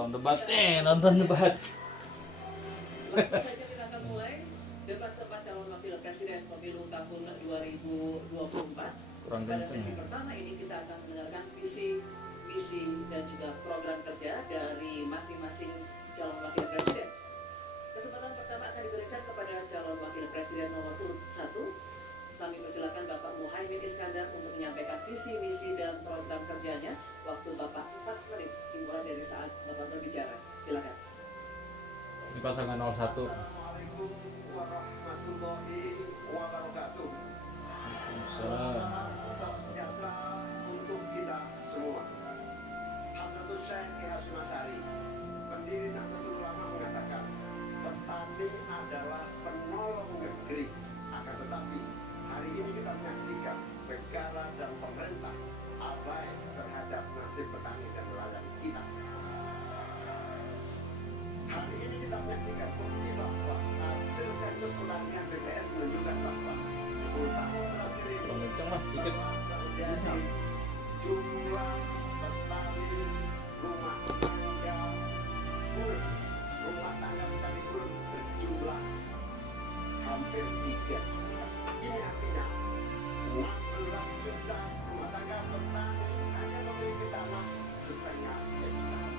Nonton debat nonton debat. Langsung saja kita akan mulai debat tempat calon wakil presiden pemilu tahun 2024. Kurang Pada kenceng sesi ya. pertama ini kita akan mendengarkan visi, misi, dan juga program kerja dari masing-masing calon wakil presiden. Kesempatan pertama akan diberikan kepada calon wakil presiden nomor urut 1. Kami persilakan Bapak Muhaimin Iskandar untuk menyampaikan visi, misi, dan program kerjanya. Waktu Bapak 4 menit dimulai dari saat Bapak berbicara. Silakan. Ini pasangan 01. Assalamualaikum warahmatullahi wabarakatuh. Salam. Salam sejahtera untuk kita semua. Hadratus Syekh Kiai Hasyim Asy'ari, pendiri Nahdlatul Ulama, mengatakan petani adalah penolong negeri. Akan tetapi hari ini kita menyaksikan negara dan pemerintah abai terhadap nasib petani dan nelayan kita. Hari ini kita menyaksikan bukti bahwa hasil sensus pertanian BPS menunjukkan bahwa 10 tahun terakhir ini Kurang kenceng lah dikit. telah terjadi jumlah petani rumah tangga kurus. Rumah tangga petani kurus berjumlah hampir 3. Ini artinya 16 juta rumah tangga petani hanya memiliki tanah setengah hektar.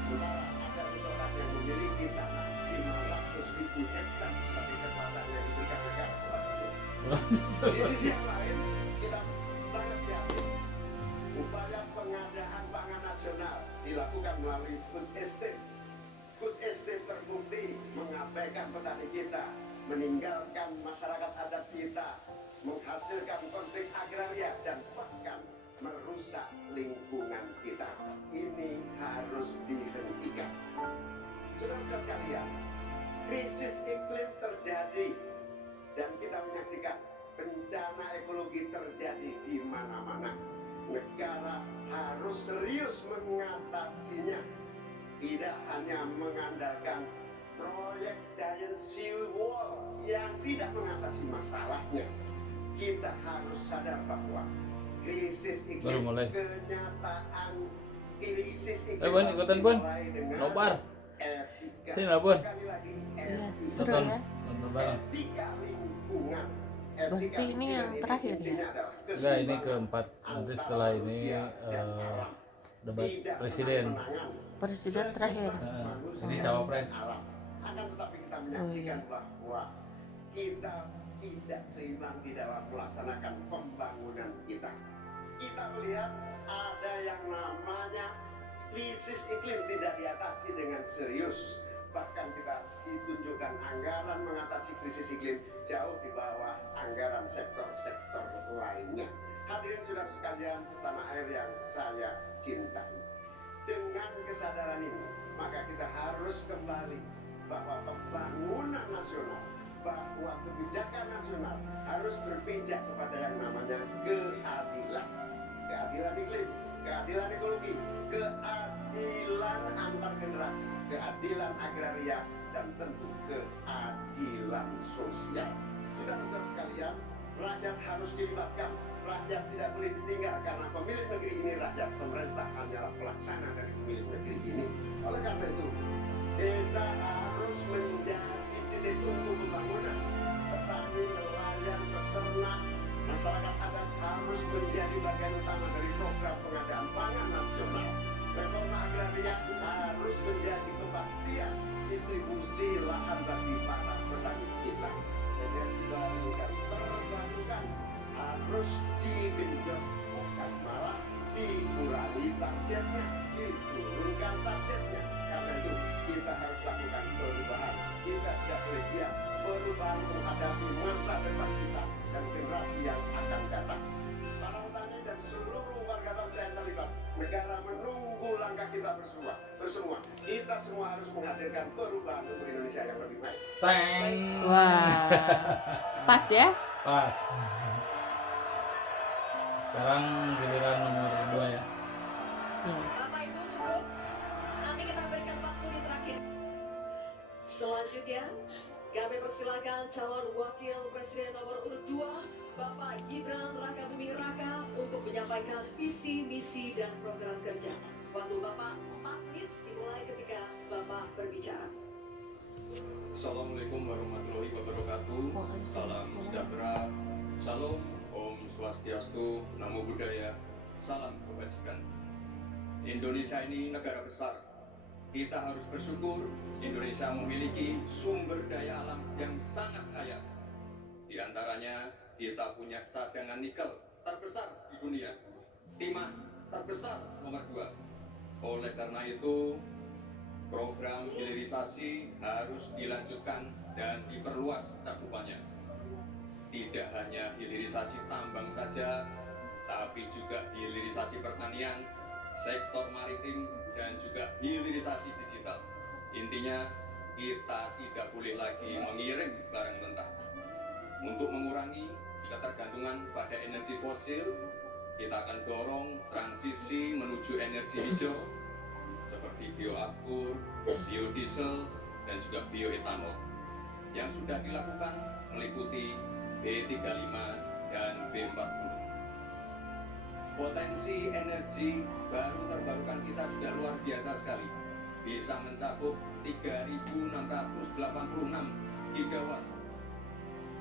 Sementara ada seseorang yang memiliki tanah 500.000 hektar, tapi kekuatannya diberikan negara kepada dia. Di sisi yang lain, kita sangat yakin upaya pengadaan pangan nasional dilakukan melalui food estate. Food estate terbukti mengabaikan petani kita, meninggalkan masyarakat adat kita, menghasilkan konflik agraria, dan bahkan merusak lingkungan kita. Ini harus dihentikan. Saudara-saudara sekalian, krisis iklim terjadi dan kita menyaksikan bencana ekologi terjadi di mana-mana. Negara harus serius mengatasinya, tidak hanya mengandalkan proyek giant sea wall yang tidak mengatasi masalahnya. Kita harus sadar bahwa krisis Baru iklim mulai. kenyataan krisis iklim Bun, ikutan, Bun. dimulai dengan Nobar. etika. Sini lah, Bun. Sekali lagi, Iya, etika. seru Nonton ya. nonton bareng. Etika lingkungan. Berarti ini yang terakhir ya? Enggak, ini keempat. Nanti setelah ini debat presiden. Presiden terakhir. Ini cawapres. Akan tetapi kita menyaksikan bahwa kita tidak seimbang di dalam melaksanakan pembangunan kita. Kita melihat ada yang namanya krisis iklim tidak diatasi dengan serius. Bahkan kita ditunjukkan anggaran mengatasi krisis iklim jauh di bawah anggaran sektor-sektor lainnya. Hadirin saudara sekalian setanah air yang saya cintai. Dengan kesadaran ini, maka kita harus kembali bahwa pembangunan nasional, bahwa kebijakan nasional harus berpijak kepada yang namanya keadilan. Keadilan iklim, keadilan ekologi, keadilan antar generasi, keadilan agraria, dan tentu keadilan sosial. Saudara-saudara sekalian, rakyat harus dilibatkan. Rakyat tidak boleh ditinggal karena pemilik negeri ini rakyat. Pemerintah hanyalah pelaksana dari pemilik negeri ini. Oleh karena itu, desa harus menjadi titik tunggu pembangunan. Petani, nelayan, peternak, masyarakat adat harus menjadi bagian utama dari program pengadaan pangan nasional. Reforma agraria harus menjadi kepastian distribusi lahan bagi para petani kita. Energi baru dan terbarukan harus digenjot, bukan malah dikurangi targetnya, diturunkan targetnya. Karena itu kita harus lakukan perubahan. Kita tidak boleh diam. Perubahan menghadapi masa depan kita dan generasi yang akan datang. Para petani dan seluruh warga bangsa yang terlibat, negara menunggu langkah kita bersua. Kita semua harus menghadirkan perubahan untuk Indonesia yang lebih baik. Teng. Wah, pas ya? Pas. Sekarang giliran nomor 2 ya. Iya. Bapak Ibu cukup. Nanti kita berikan waktu di terakhir. Selanjutnya, kami persilakan calon wakil presiden nomor urut 2, Bapak Gibran Rakabuming Raka, untuk menyampaikan visi, misi, dan program kerja. Waktu Bapak 4 menit dimulai Assalamualaikum warahmatullahi wabarakatuh. Salam sejahtera, salam, Om Swastiastu, Namo Buddhaya, salam kebajikan. Indonesia ini negara besar. Kita harus bersyukur Indonesia memiliki sumber daya alam yang sangat kaya. Di antaranya kita punya cadangan nikel terbesar di dunia, timah terbesar nomor 2. Oleh karena itu, program hilirisasi harus dilanjutkan dan diperluas cakupannya. Tidak hanya hilirisasi tambang saja, tapi juga hilirisasi pertanian, sektor maritim, dan juga hilirisasi digital. Intinya, kita tidak boleh lagi mengirim barang mentah. Untuk mengurangi ketergantungan pada energi fosil, kita akan dorong transisi menuju energi hijau, seperti bioaftur, biodiesel, dan juga bioetanol. Yang sudah dilakukan meliputi B35 dan B40. Potensi energi baru terbarukan kita sudah luar biasa sekali. Bisa mencakup 3.686 gigawatt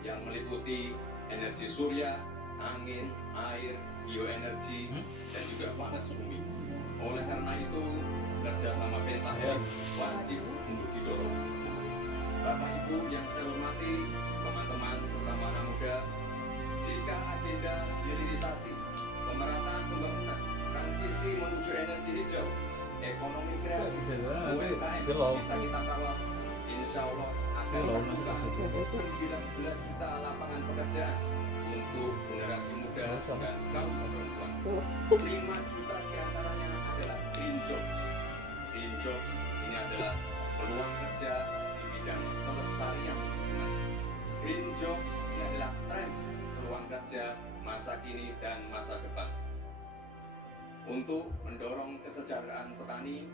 yang meliputi energi surya, angin, air, bioenergi, dan juga panas bumi. Oleh karena itu, kerjasama pentahelix wajib untuk didorong. Bapak Ibu yang saya hormati, teman-teman sesama anak muda, jika agenda hilirisasi, pemerataan pembangunan, transisi menuju energi hijau, ekonomi kreatif, UMKM bisa kita kawal, insya Allah akan membuka 19 juta lapangan pekerjaan untuk generasi muda dan kaum perempuan. 5 juta diantaranya adalah green jobs. Green jobs ini adalah peluang kerja di bidang pelestarian lingkungan. Green jobs ini adalah tren peluang kerja masa kini dan masa depan. Untuk mendorong kesejahteraan petani,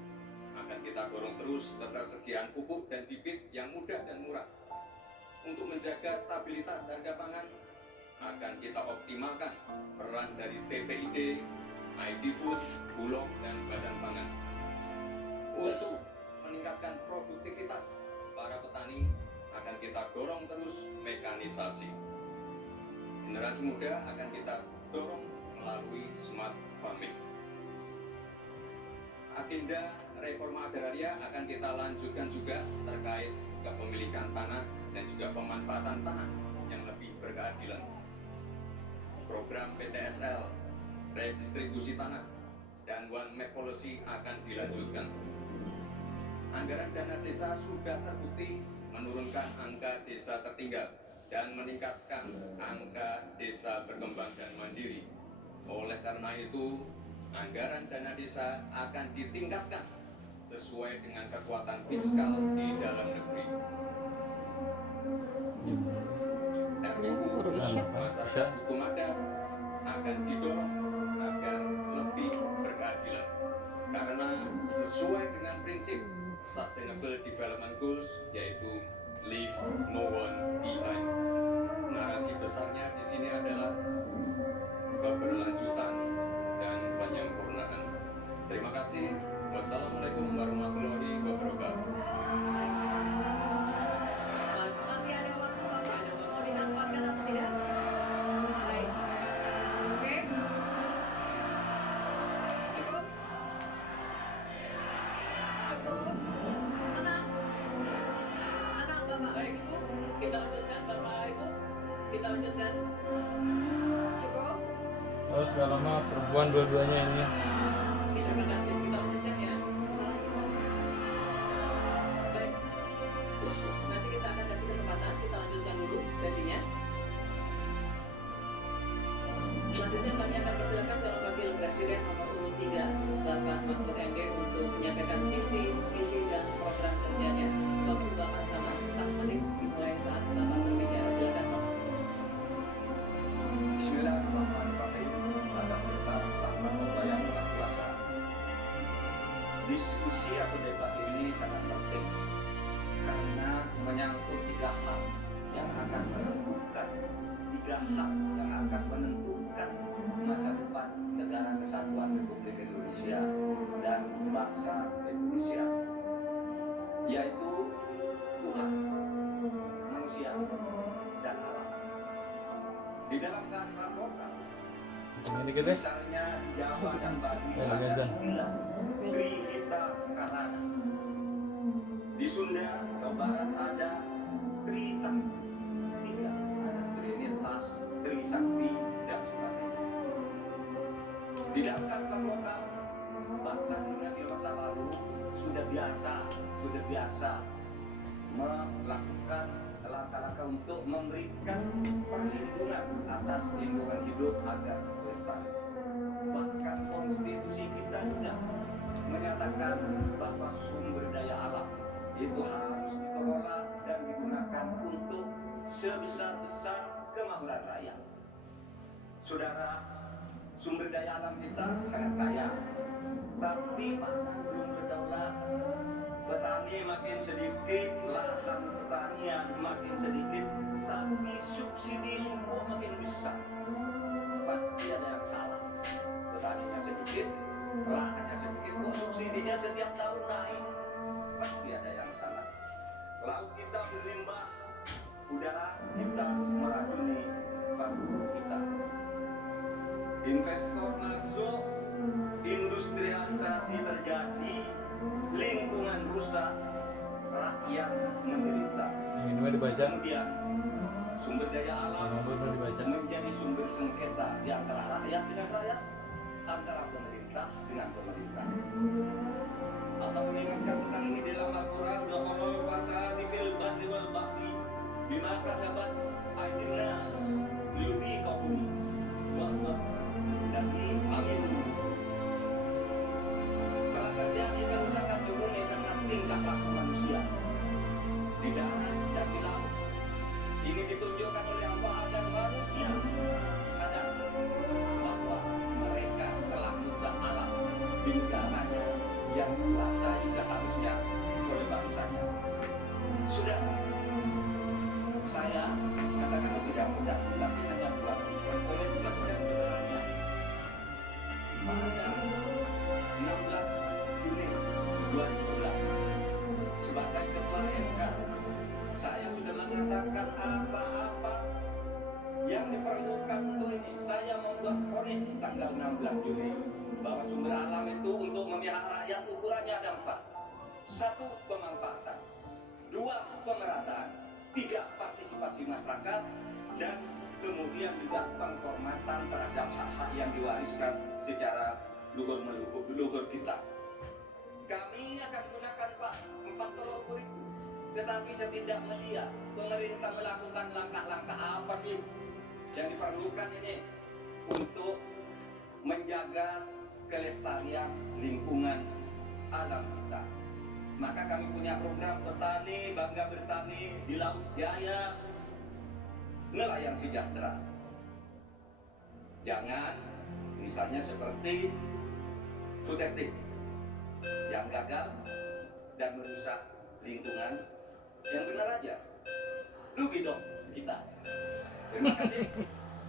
akan kita dorong terus ketersediaan pupuk dan bibit yang mudah dan murah. Untuk menjaga stabilitas harga pangan, akan kita optimalkan peran dari TPID, ID Food, Bulog, dan Badan Pangan. Untuk meningkatkan produktivitas para petani, akan kita dorong terus mekanisasi. Generasi muda akan kita dorong melalui smart farming. Agenda reforma agraria akan kita lanjutkan juga terkait kepemilikan tanah dan juga pemanfaatan tanah yang lebih berkeadilan. Program PTSL, redistribusi tanah, dan One Map Policy akan dilanjutkan. Anggaran dana desa sudah terbukti menurunkan angka desa tertinggal dan meningkatkan angka desa berkembang dan mandiri. Oleh karena itu, anggaran dana desa akan ditingkatkan sesuai dengan kekuatan fiskal di dalam negeri. RUU masyarakat hukum adat akan didorong agar lebih berkeadilan, karena sesuai dengan prinsip Sustainable Development Goals, yaitu Leave No One Behind. Narasi besarnya di sini adalah keberlanjutan dan penyempurnaan. Terima kasih. Wassalamualaikum warahmatullahi wabarakatuh. Masih ada waktu, mau dinampakkan atau tidak? Baik. Oke. Cukup. Tenang. Tenang Bapak, baik Ibu. Kita lanjutkan Bapak Ibu. Kita lanjutkan. Cukup. Oh, sekarang mah perempuan dua-duanya ini. Bisa berkasih, kita lanjutkan ya. Baik. Nanti kita akan kasih kesempatan, kita lanjutkan dulu sesinya. Selanjutnya kami akan persilakan calon wakil presiden nomor urut 3, Bapak Mahfud MD, untuk menyampaikan visi, misi dan program kerjanya. Waktu Bapak sama 4 menit dimulai saat Bapak berbicara. Silakan Pak. Bismillahirrahmanirrahim. Pada berkat tanpa Allah yang maha kuasa. Diskusi atau debat ini sangat penting karena menyangkut 3 hal yang akan menentukan, 3 hal yang akan menentukan masa depan negara kesatuan Republik Indonesia dan bangsa Indonesia. Di dalam kearifan lokal, Ini kita deh. misalnya di Jawa dan Bali Ya, ada Gazan. 9 Trihita Karana. Di Sunda, Jawa Barat ada Trihita, 3 ada Trinitas, Trisakti, dan sebagainya. Di dalam kearifan lokal, bangsa Indonesia di masa lalu sudah biasa melakukan langkah-langkah untuk memberikan perlindungan atas lingkungan hidup agar lestari. Bahkan konstitusi kita sudah menyatakan bahwa sumber daya alam itu harus dikelola dan digunakan untuk sebesar-besar kemakmuran rakyat. Saudara, sumber daya alam kita sangat kaya, tapi pangan belum berdaulat. Petani makin sedikit, lahan pertanian makin sedikit, tapi subsidi sumber makin besar. Pasti ada yang salah. Petaninya sedikit, lahannya sedikit, kok subsidinya setiap tahun naik? Pasti ada yang salah. Laut kita berlimpah, udara kita meracuni bangsa kita. Investor masuk, industrialisasi terjadi, lingkungan rusak, rakyat menderita. Yang ini mah dibaca. Kemudian sumber daya alam Yang ini dibaca. menjadi sumber sengketa di antara rakyat dengan rakyat, antara pemerintah dengan pemerintah. Atau mengingatkan tentang ini dalam Al-Quran, Al-Quran pasal di fil bahri wal bahri bima kasabat aydinnas liyuziqahum bahwa dan amin. Telah terjadi kerusakan di bumi karena tingkah laku manusia di darat dan di laut. Ini ditunjukkan oleh Allah agar manusia sadar bahwa mereka telah merusak alam di negaranya yang dikuasai seharusnya oleh bangsanya. Sudah, saya katakan tidak mudah, tapi hanya buat komitmen yang sebenarnya. Pada 16 Juni 2011 sebagai Ketua MK, saya sudah mengatakan apa-apa yang diperlukan untuk ini. Saya membuat vonis tanggal 16 Juni bahwa sumber alam itu untuk memihak rakyat ukurannya ada 4. 1. Pemanfaatan, 2. Pemerataan, 3. Partisipasi masyarakat, dan kemudian juga penghormatan terhadap hak-hak yang diwariskan secara luhur kita. Kami akan gunakan Pak 4 tolok ukur itu, tetapi saya tidak melihat pemerintah melakukan langkah-langkah apa sih yang diperlukan ini untuk menjaga kelestarian lingkungan alam kita. Maka kami punya program petani bangga bertani di Laut Jaya, nelayan sejahtera. Jangan misalnya seperti food estate yang gagal dan merusak lingkungan. Yang benar aja, rugi dong kita. Terima kasih.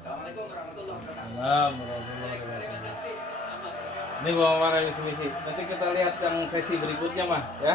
Assalamualaikum warahmatullahi wabarakatuh. Salam warahmatullahi Terima wabarakatuh. kasih. Aman. Ini gua marah misi. Nanti kita lihat yang sesi berikutnya mah ya.